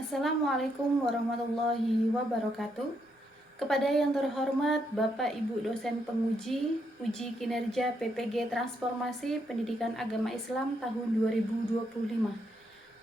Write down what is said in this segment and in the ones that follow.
Assalamualaikum warahmatullahi wabarakatuh. Kepada yang terhormat Bapak Ibu dosen penguji uji kinerja PPG Transformasi Pendidikan Agama Islam tahun 2025.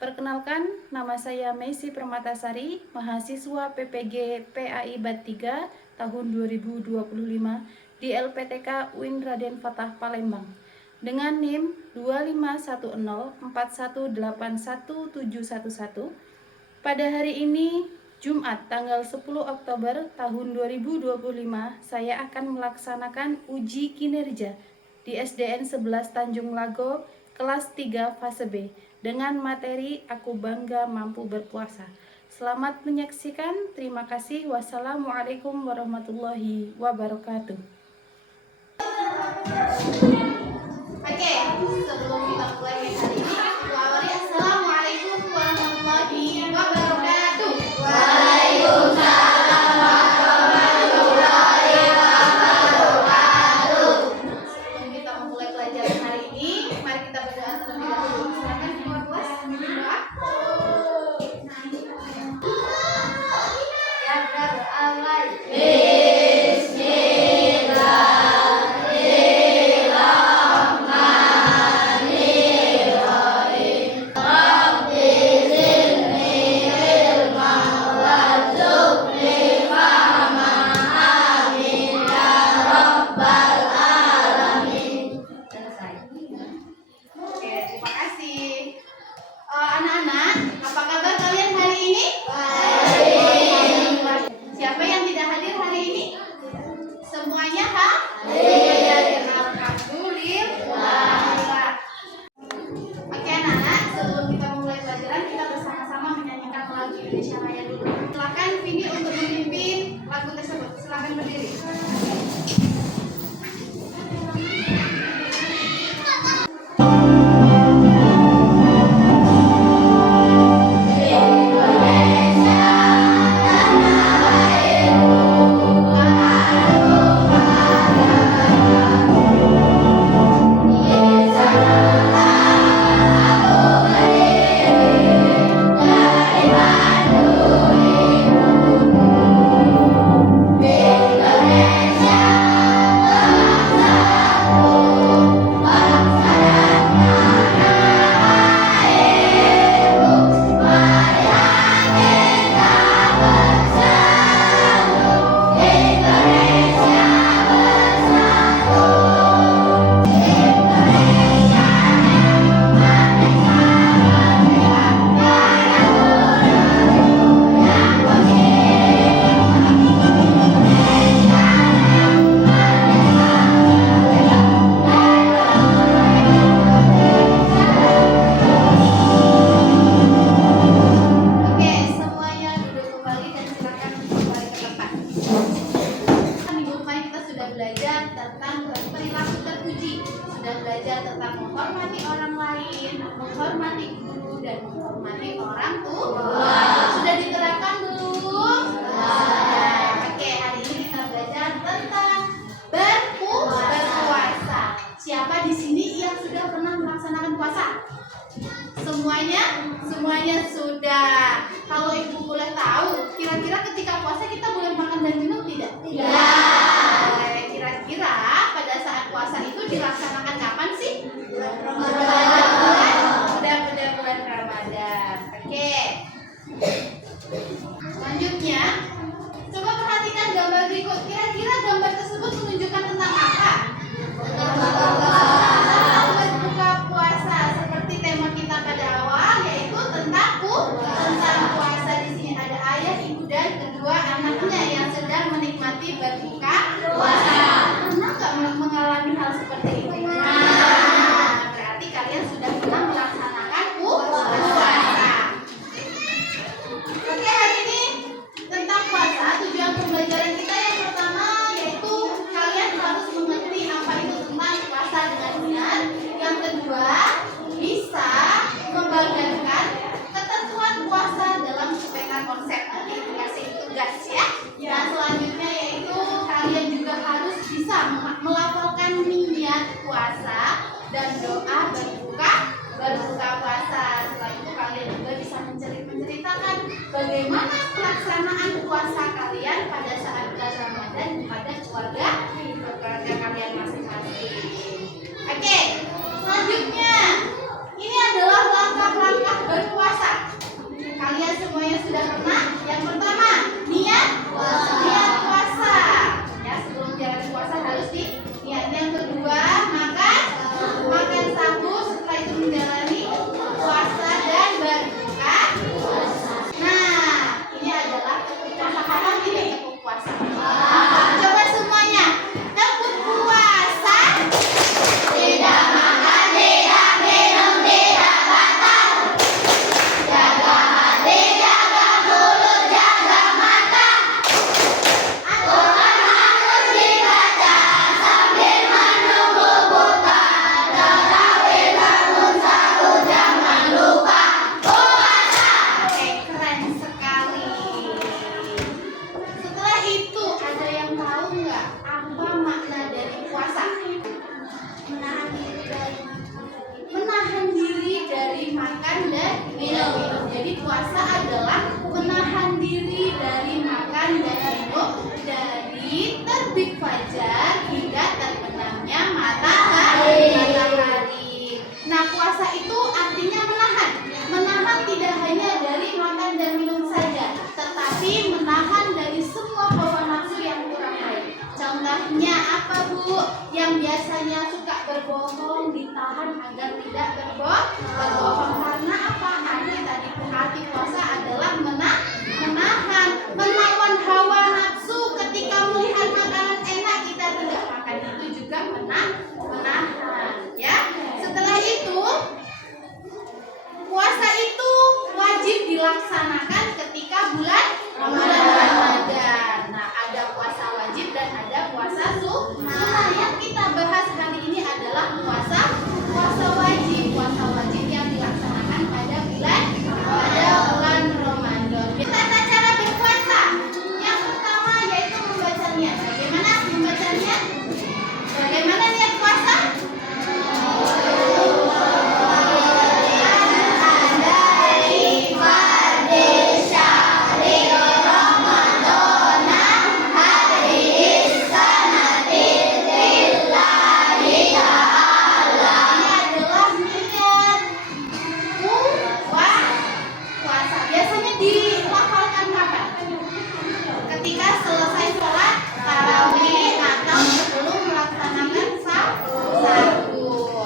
Perkenalkan, nama saya Messi Permatasari, mahasiswa PPG PAI Bat 3 tahun 2025 di LPTK UIN Raden Fatah Palembang dengan NIM 251041817111. Pada hari ini, Jumat tanggal 10 Oktober tahun 2025, saya akan melaksanakan uji kinerja di SDN 11 Tanjung Lago, kelas 3 fase B, dengan materi Aku Bangga Mampu Berpuasa. Selamat menyaksikan, terima kasih. Wassalamualaikum warahmatullahi wabarakatuh. Oke, sebelum kita mulai hari ini, kita awali Assalamualaikum warahmatullahi wabarakatuh. Waalaikumsalam warahmatullahi wabarakatuh. Sebelum kita memulai pelajaran hari ini, mari kita berdoa terlebih dahulu. Silakan semua kelas berdoa. Ya berawal. Oke, terima kasih. Anak-anak, apa kabar kalian hari ini? Baik. Siapa yang tidak hadir hari ini? Semuanya hadir. Alhamdulillah. Oke anak-anak, sebelum kita mulai pelajaran, kita bersama-sama menyanyikan lagu Indonesia Raya dulu. Silakan Vini untuk memimpin lagu tersebut. Silakan berdiri. Oke, semuanya duduk kembali dan silakan kembali ke tempat. Minggu kemarin kita sudah belajar tentang perilaku terpuji, sudah belajar tentang menghormati orang lain, menghormati guru, dan menghormati orang tua. Sudah diterapkan belum? Oke, hari ini kita belajar tentang berpuasa. Siapa di sini yang sudah pernah melaksanakan puasa? Semuanya sudah. Kalau ibu boleh tahu, kira-kira ketika puasa kita boleh makan dan minum tidak? Tidak. Kira-kira pada saat puasa itu dilaksanakan kapan sih? Pada bulan Ramadan. Oke. Selanjutnya, coba perhatikan gambar berikut. Kira-kira gambar tersebut menunjukkan tentang apa? Tentang berbuka puasa, seperti tema kita pada awal, yaitu tentang puasa. Di sini ada ayah, ibu, dan kedua anaknya yang sedang menikmati berbuka puasa. Pernah nggak mengalami hal seperti ini? Nah, berarti kalian sudah pernah melaksanakan puasa. Oke, hari ini tentang puasa, tujuan pembelajaran kita yang pertama yaitu kalian harus mengerti apa itu tentang puasa dengan benar. Yang kedua, bisa membagikan ketentuan puasa dalam sepengah konsep. Nanti dikasih tugas ya. Dan selanjutnya yaitu kalian pelaksanaan puasa kalian pada saat bulan Ramadan kepada keluarga kalian masing-masing. Oke, selanjutnya ini adalah langkah-langkah berpuasa. Kalian semuanya sudah pernah? Yang pertama, niat puasa. Ya, sebelum jalan puasa harus diniat. Yang kedua, makan sahur, setelah itu menjalani puasa dan berbuka. Nah, ini adalah catatan ini tepuk puasa. Coba semuanya, tepuk puasa. Tidak makan, tidak minum, tidak batal. Jaga hati, jaga mulut, jaga mata. Al-Quran harus dibaca sambil menunggu buka. Tarawih bangun sahur, jangan lupa puasa. Oke, keren sekali. Setelah itu ada yang tahu nggak apa makna dari puasa? Menahan diri dari makan dan minum. Jadi puasa adalah menahan diri dari makan dan minum dari terbit fajar hingga terbenamnya matahari. Nah, puasa itu artinya menahan. Menahan tidak hanya dari makan dan minum saja, tetapi menahan dari semua hawa nafsu yang kurang baik. Contohnya apa, Bu? Yang biasanya suka berbohong ditahan agar tidak berbohong. Karena apa? Arti puasa adalah menahan, melawan hawa nafsu. Ketika melihat makanan enak kita tidak makan, itu juga menahan. Ya. Setelah itu, puasa itu wajib dilaksanakan ketika bulan Ramadan. Nah, ada puasa wajib dan ada puasa sunnah. Yang kita bahas hari ini adalah puasa wajib. Puasa wajib yang dilaksanakan pada bulan Ramadan. Tata cara berpuasa. Yang pertama yaitu membacanya. Bagaimana membacanya? Bagaimana niat puasa? Ketika selesai sholat tarawih atau sebelum melaksanakan sahur.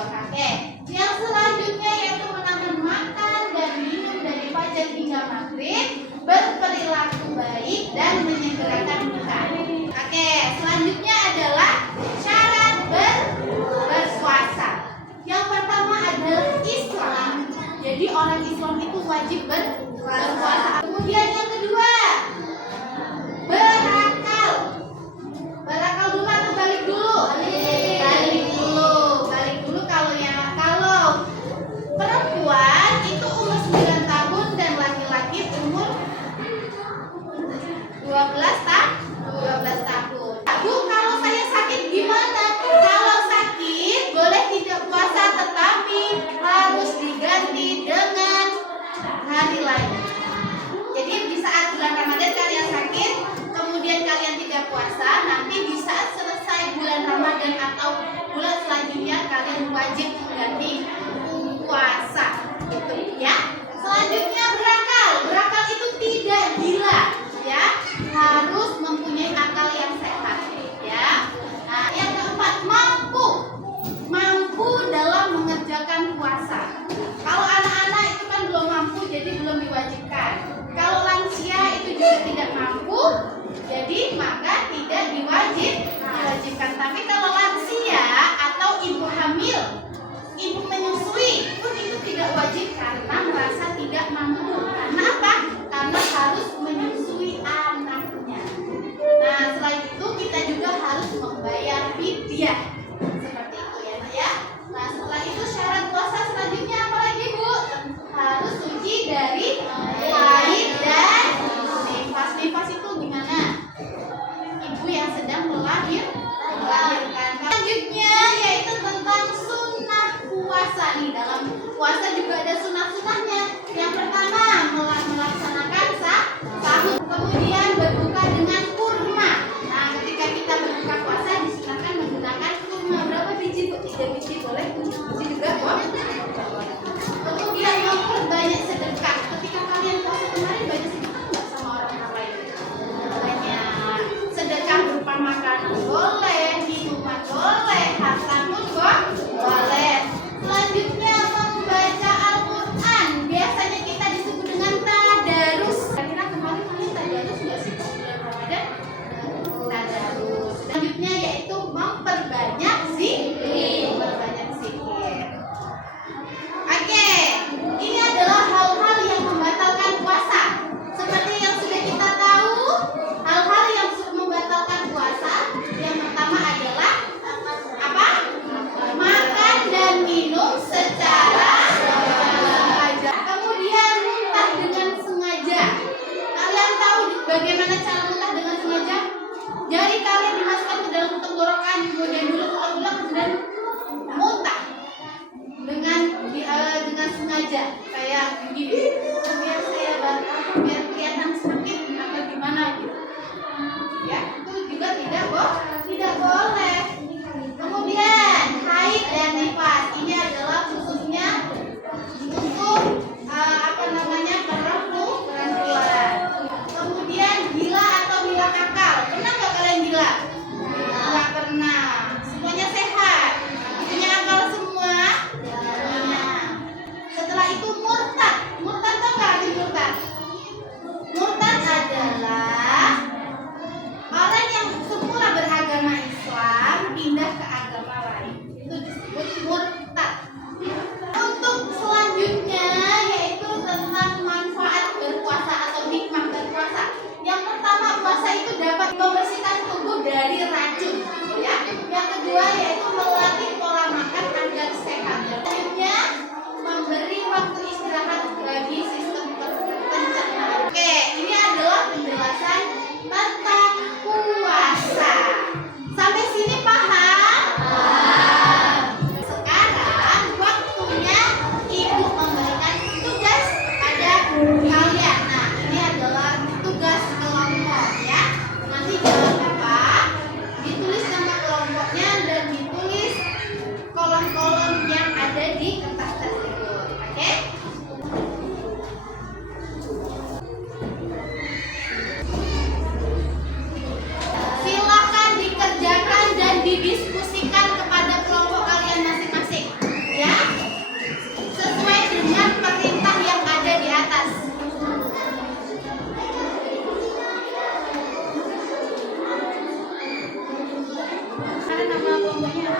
Oke, yang selanjutnya yaitu menahan makan dan minum dari fajar hingga maghrib, berperilaku baik dan menyegerakan muka. Oke, selanjutnya adalah syarat berpuasa. Yang pertama adalah Islam. Jadi orang Islam itu wajib berpuasa. Kemudian yang kedua, berakal. Berakal dulu atau balik dulu? Balik dulu kalau perempuan itu umur 9 tahun dan laki-laki umur 12 tahun. Bu, kalau saya sakit gimana? Kalau sakit boleh tidak puasa, tetapi harus diganti dengan hari lain. Jadi di saat bulan Ramadan kalian sakit, kemudian kalian tidak puasa, nanti di saat selesai bulan Ramadan atau bulan selanjutnya kalian wajib ganti puasa, gitu ya. Selanjutnya berakal. Berakal itu tidak gila, ya. Harus mempunyai akal yang sehat, ya. Nah, yang keempat, mampu dalam mengerjakan puasa. Kalau anak-anak itu kan belum mampu, jadi belum diwajibkan. Kalau lansia itu juga tidak mampu, jadi maka tidak diwajibkan. Tapi kalau lansia atau ibu hamil, ibu menyusui pun itu tidak wajib karena merasa tidak mampu kemudian dulu kemudian muntah dengan sengaja kayak begini, biar saya batal, biar kelihatan sakit atau gimana gitu. Ya, itu juga tidak boleh. Kemudian haid dan nifas, ini adalah khususnya untuk perempuan. Kemudian gila atau hilang akal, pernah nggak kalian gila? Nggak pernah. Semuanya sehat, punya akal semua. Nah, setelah itu murtad. Murtad tau nggak arti murtad? Murtad adalah orang yang semula beragama Islam pindah ke agama lain. Itu disebut murtad. Untuk selanjutnya yaitu tentang manfaat berpuasa atau hikmah berpuasa. Yang pertama, puasa itu dapat membersihkan tubuh dari racun, ya. Yang kedua yaitu melatih pola makan agar sehat. Selanjutnya memberi waktu istirahat bagi sistem pencernaan. Oke, ini adalah penjelasan tentang puasa. Sampai sini paham? Sekarang waktunya ibu memberikan tugas pada kalian. Nah, ini adalah tugas kelompok ya. Nanti jangan lupa ditulis nama kelompoknya dan ditulis kolom-kolom yang ada di kertas tersebut. Oke? Silakan dikerjakan dan didiskusikan kepada kelompok kalian masing-masing, ya, sesuai dengan perintah yang ada di atas. Mana nama kelompoknya?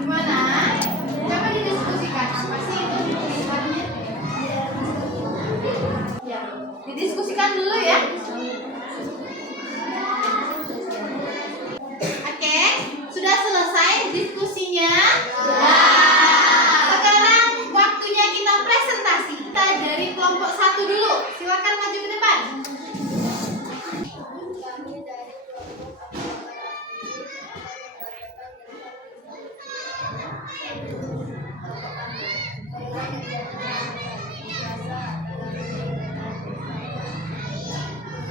Gimana? Coba didiskusikan apa sih itu tulisannya? Ya, didiskusikan dulu ya. Oke, sudah selesai diskusinya? Sekarang waktunya kita presentasi. Kita dari kelompok 1 dulu. Silakan maju ke depan.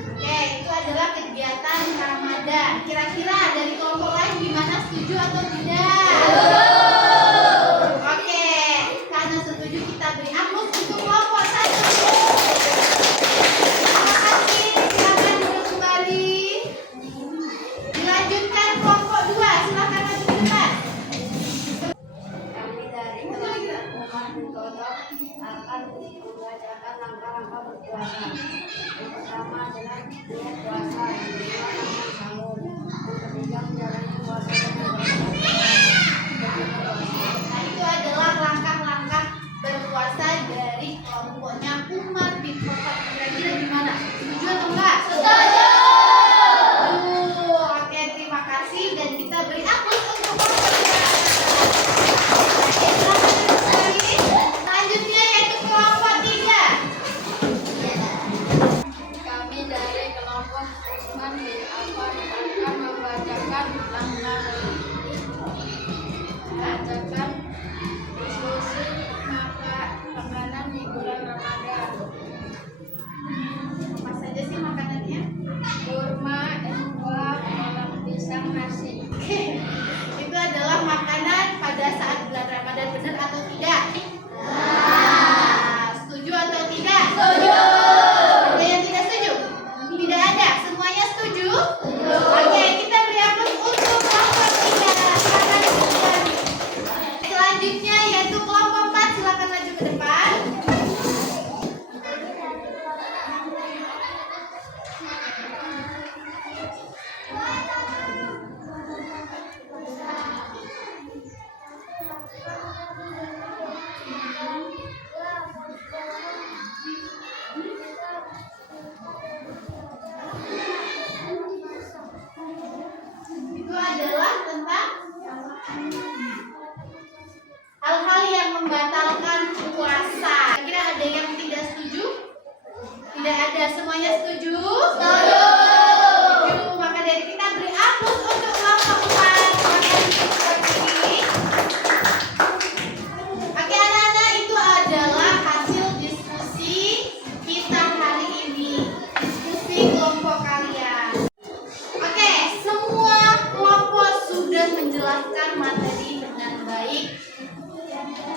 Oke, itu adalah kegiatan Ramadan. Kira-kira dari kelompok lain gimana, setuju atau tidak? Oke, karena setuju kita beri aplaus untuk kelompok 1. Terima kasih, silakan duduk kembali. Dilanjutkan kelompok 2, silakan maju ke depan. Kami dari Umat Kodok akan membacakan langkah-langkah berpuasa. Yang pertama adalah niat puasa, yang kedua makan sahur, yang ketiga menjalani puasa dengan Nah, itu adalah langkah-langkah berpuasa dari kelompoknya Umar bin Khattab. Kira-kira gimana? Setuju atau enggak? Setuju. Oke, terima kasih dan kita beri aplaus untuk selanjutnya yaitu kelompok 3. Kami dari kelompok Usman bin Affan akan membacakan diskusi makanan di bulan Ramadan. Apa saja sih makanannya? Kurma, es buah, kolak pisang, nasi. Itu adalah makanan pada saat bulan Ramadan, benar atau tidak? Nah, setuju atau tidak? Setuju. Ada yang tidak setuju? Tidak ada. Semuanya setuju? Oke, kita beri aplaus untuk kelompok 3. Silakan kembali. Selanjutnya yaitu kelompok 4. Silakan maju ke depan. Itu adalah tentang hal-hal yang membatalkan puasa. Kira ada yang tidak setuju semuanya setuju? Setuju. Maka dari kita beri aplaus untuk kelompok 4 ini. Oke anak-anak, itu adalah hasil diskusi kita hari ini. Diskusi kelompok kalian. Oke, semua kelompok sudah menjelaskan materi dengan baik.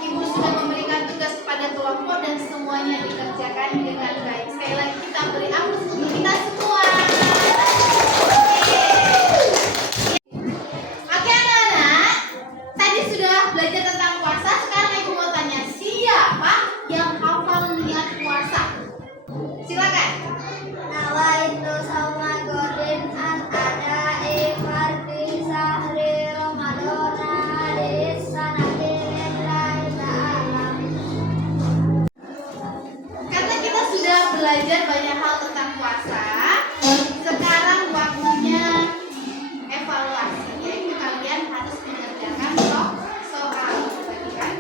Ibu sudah memberikan tugas kepada kelompok dan semuanya dikerjakan dengan baik. Sekali lagi kita beri aplaus untuk kita semua. Oke anak-anak, tadi sudah belajar tentang puasa. Sekarang ibu mau tanya, siapa yang hafal niat puasa? Silakan. Nawaitu sauma godin an ada'i fardi sahri Ramadana hadis sanati lillahi ta'ala. Karena kita sudah belajar banyak hal tentang puasa, sekarang waktunya evaluasi, yaitu kalian harus mengerjakan soal. Perhatikan.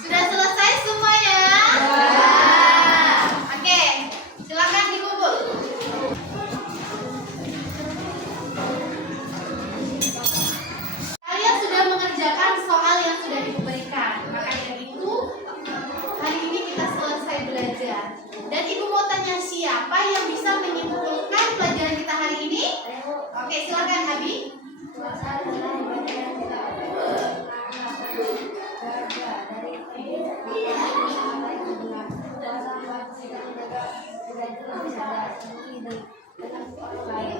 Sudah selesai semuanya? Oke, silakan dikumpul. Kalian sudah mengerjakan soal yang sudah Ibu berikan. Maka dari itu, hari ini kita selesai belajar. Dan Ibu mau tanya, siapa yang bisa menyimpulkan pelajaran kita hari ini? Oke, silakan Abi. Puasa adalah ibadah yang kita lakukan dari puasa buat kita menjaga kita itu lebih sadar hidup dengan orang lain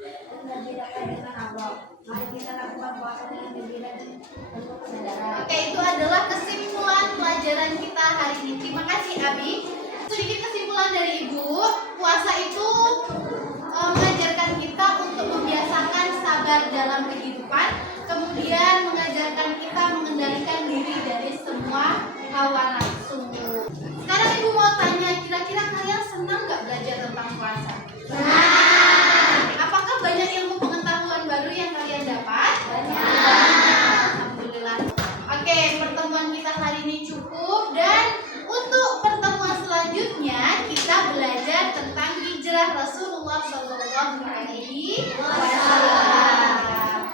dan lebih dekat dengan Allah. Mari kita lakukan puasa dengan lebih dan penuh kesadaran. Oke, itu adalah kesimpulan pelajaran kita hari ini. Terima kasih Abi. Sedikit kesimpulan dari Ibu, puasa itu mengajarkan kita untuk membiasakan sabar dalam kehidupan, kemudian mengajarkan kita mengendalikan diri dari semua hawa nafsu. Sekarang Ibu mau tanya, kira-kira kalian senang nggak belajar tentang puasa? Apakah banyak ilmu pengetahuan baru yang kalian dapat? Alhamdulillah. Oke, pertemuan kita hari ini cukup, dan untuk pertemuan selanjutnya kita belajar tentang hijrah Rasulullah Shallallahu Alaihi Wasallam.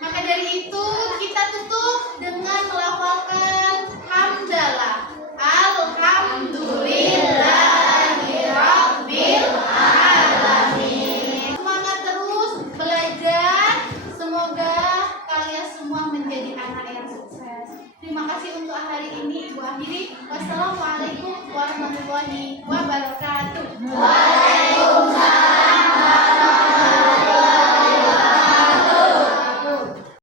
Maka dari itu kita tutup dengan melafalkan hamdalah. Alhamdulillahirabbil alamin. Semangat terus belajar. Semoga kalian semua menjadi anak yang sukses. Terima kasih untuk hari ini. Ibu akhiri. Wassalamualaikum warahmatullahi wabarakatuh. Waalaikumsalam.